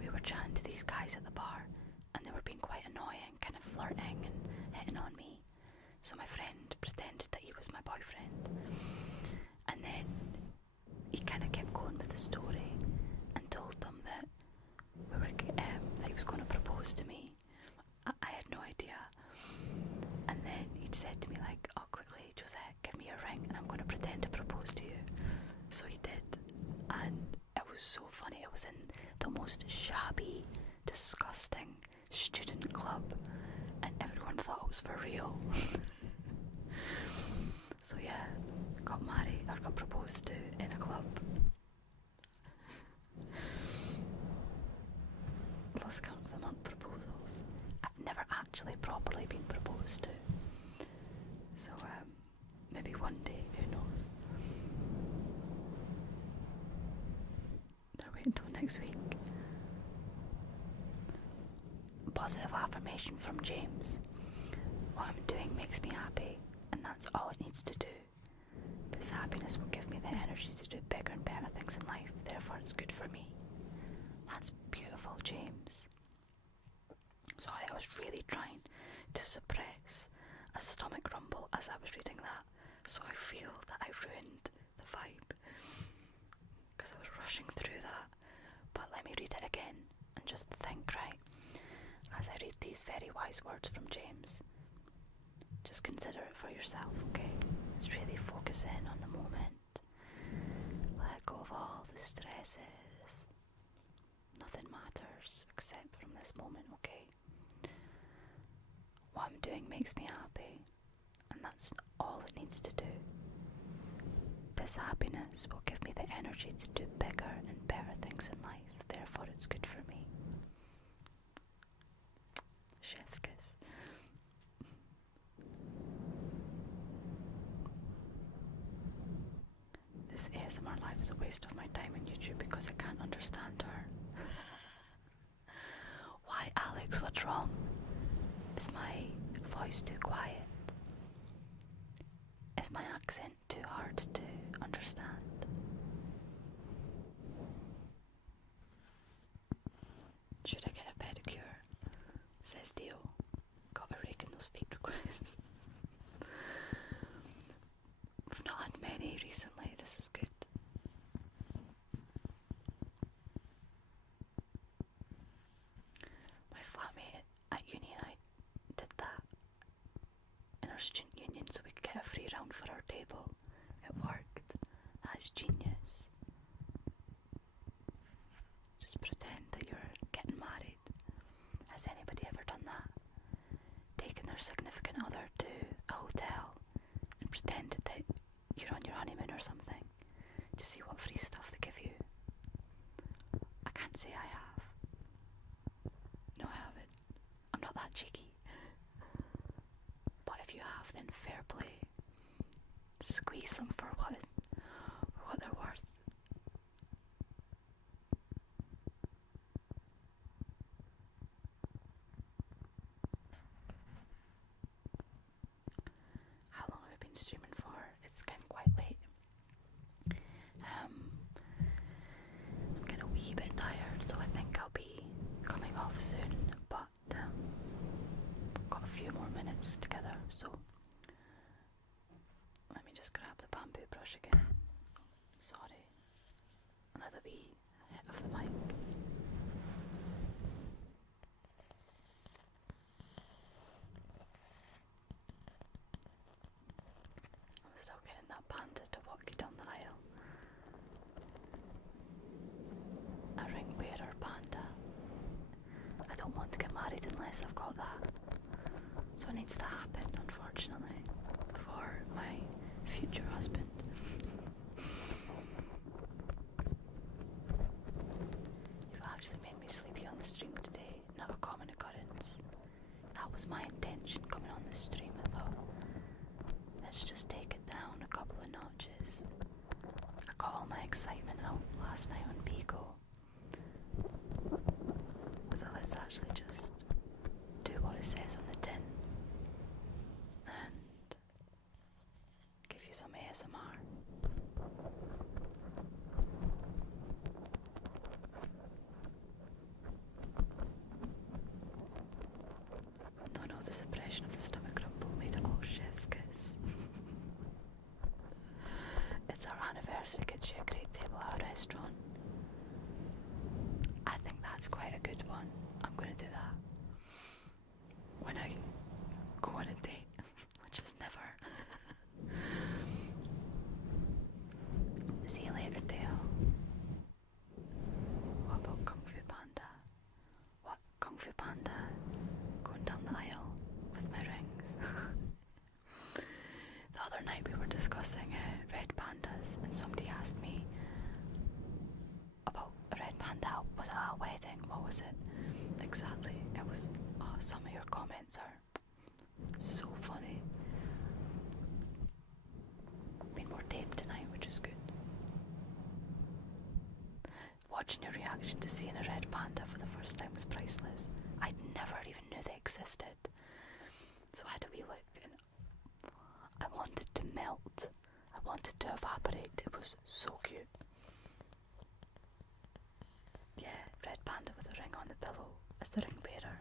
we were chatting to these guys at the bar, and they were being quite annoying, kind of flirting and hitting on me. So my friend pretended that he was my boyfriend, and then he kind of kept going with the story and told them that we were that he was going to propose to me. I had no idea. And then he'd said to me like, "Oh, quickly, Josette, give me your ring and I'm going to pretend to propose to you." So he did, and it was so funny. It was in the most shabby, disgusting student club, and everyone thought it was for real. So yeah, got married or got proposed to in a club. Lost count of the month proposals. I've never actually properly been proposed to. So maybe one day, who knows. Better wait until next week. Positive affirmation from James. What I'm doing makes me happy, and that's all it needs to do. This happiness will give me the energy to do bigger and better things in life, therefore it's good for me. That's beautiful, James. Sorry, I was really trying to suppress a stomach rumble as I was reading that, so I feel that I ruined the vibe because I was rushing through that again and just think, right, as I read these very wise words from James, just consider it for yourself, okay? Let's really focus in on the moment. Let go of all the stresses. Nothing matters except from this moment, okay? What I'm doing makes me happy, and that's all it needs to do. This happiness will give me the energy to do bigger and better things in life, therefore it's good for me. Chef's kiss. This ASMR live is a waste of my time on YouTube because I can't understand her. Why, Alex, what's wrong? Is my voice too quiet? Is my accent too hard to understand? Should I get a pedicure? Says Dio. Got a rake in those feet requests. We've not had many recently, this is good. My flatmate at uni and I did that in our student union so we could get a free round for our table. It worked. That is genius. Just pretend that you're getting married. Has anybody ever done that? Taken their significant other to a hotel and pretended that you're on your honeymoon or something to see what free stuff they give you? I can't say I have. No, I haven't. I'm not that cheeky. But if you have, then fair play. Squeeze them for what they're worth. How long have I been streaming for? It's getting quite late. I'm getting a wee bit tired, so I think I'll be coming off soon, but I've got a few more minutes together, so let me just grab the bamboo brush again. Sorry. Another wee hit of the mic. I'm still getting that panda to walk you down the aisle. A ring bearer panda. I don't want to get married unless I've got that. So it needs to happen, unfortunately, for my future husband. You've actually made me sleepy on the stream today, not a common occurrence. That was my intention coming on the stream. I thought, let's just take it down a couple of notches. I got all my excitement out last night on Pico. So let's actually just do what it says on the tin and give you some ASMR. No, the suppression of the stomach grumble made it all chef's kiss. It's our anniversary, gets you a great table at a restaurant. I think that's quite a good one. I'm going to do that when I go on a date, which is never. See you later, Dale. What about Kung Fu Panda? What, Kung Fu Panda going down the aisle with my rings? The other night we were discussing red pandas, and somebody asked me about a red panda. Was it at a wedding? What was it exactly? It was. Oh, some of your comments are so funny. Been more tame tonight, which is good. Watching your reaction to seeing a red panda for the first time was priceless. I never even knew they existed. So I had a wee look and I wanted to melt. I wanted to evaporate. It was so cute. Yeah, red panda with a ring on the pillow as the ring bearer.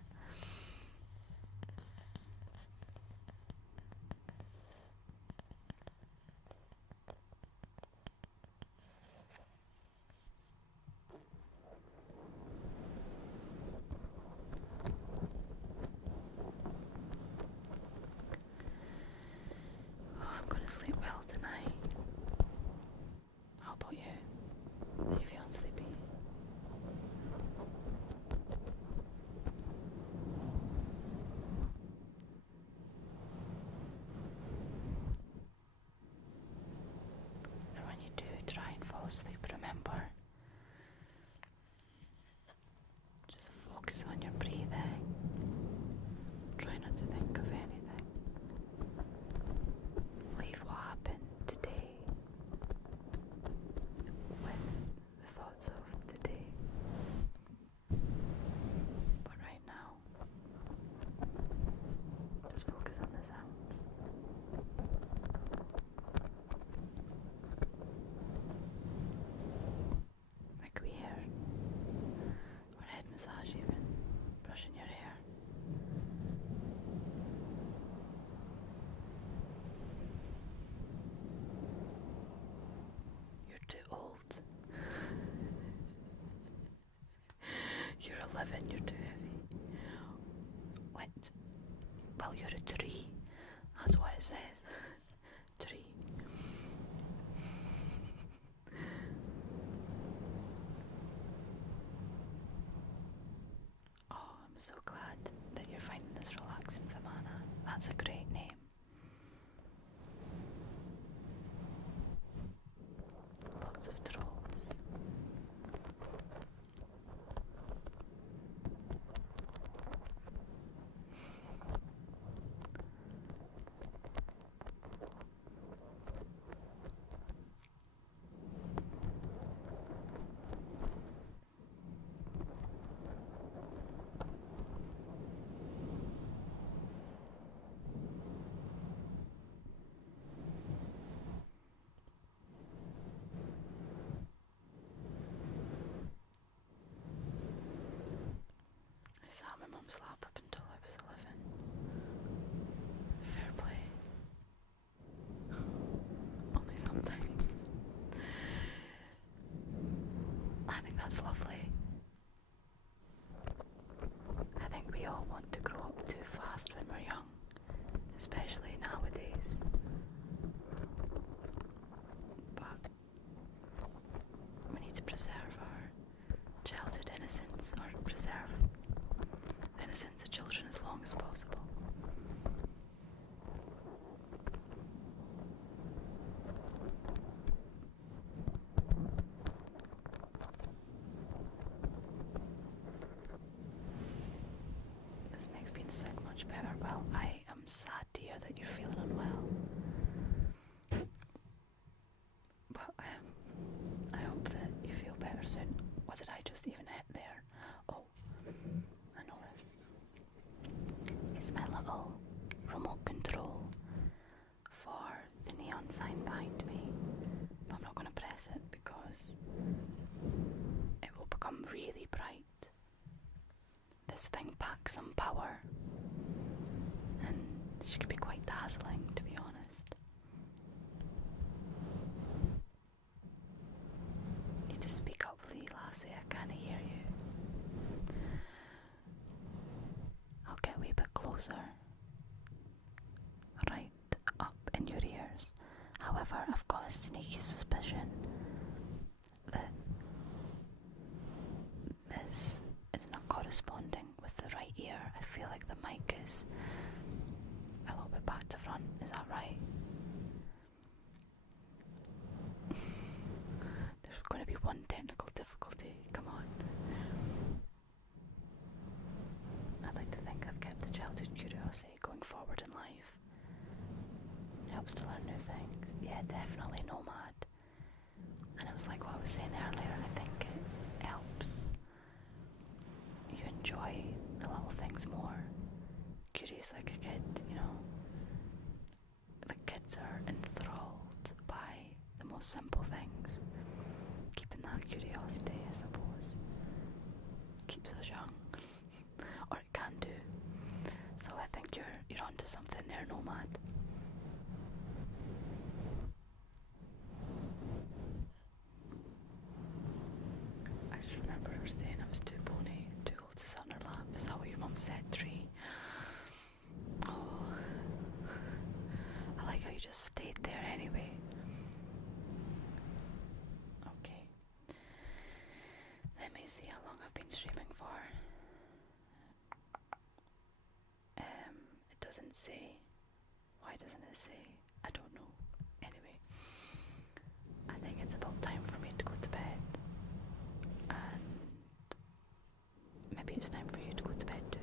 better. Well, I am sad to hear that you're feeling unwell. But I hope that you feel better soon. What did I just even hit there? Oh, I noticed. It's my little remote control for the neon sign behind me. But I'm not going to press it because it will become really bright. This thing packs some power, and she can be quite dazzling, to be honest. Need to speak up, Lee, lassie, I can't hear you. I'll get a wee bit closer, right up in your ears. However, I've got a sneaky suspicion that this is not corresponding with the right ear. I feel like the mic is a little bit back to front. Is that right? There's going to be one technical difficulty. Come on. I'd like to think I've kept the childhood curiosity going forward in life. It helps to learn new things. Yeah, definitely nomad. And it was like what I was saying earlier, I think it helps you enjoy the little things more. Curious like a kid, you know. Like kids are enthralled by the most simple things. Keeping that curiosity, I suppose, keeps us young. Or it can do. So I think you're onto something there, nomad. I just remember her saying I was too bony, too old to sit on her lap. Is that what your mum said, Tree? Oh, I like how you just stayed there anyway. Okay. Let me see how long I've been streaming for. It doesn't say. Why doesn't it say? I don't know. Anyway, I think it's about time for me to go to bed. And maybe it's time for you to go to bed too.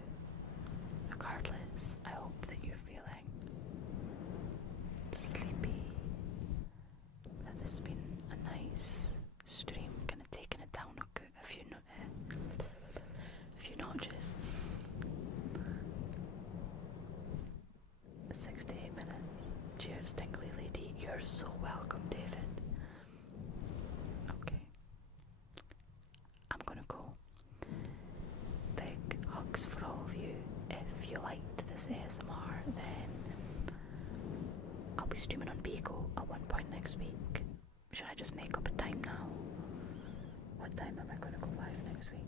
Regardless, I hope that you're feeling sleepy, that this has been a nice stream, kind of taking it down a few notches. 6 to 8 minutes. Cheers, Tingly Lady. You're so welcome, David. Okay. I'm gonna go. Big hugs for all of you. If you liked this ASMR, then I'll be streaming on Bigo at one point next week. Should I just make up a time now? What time am I gonna go live next week?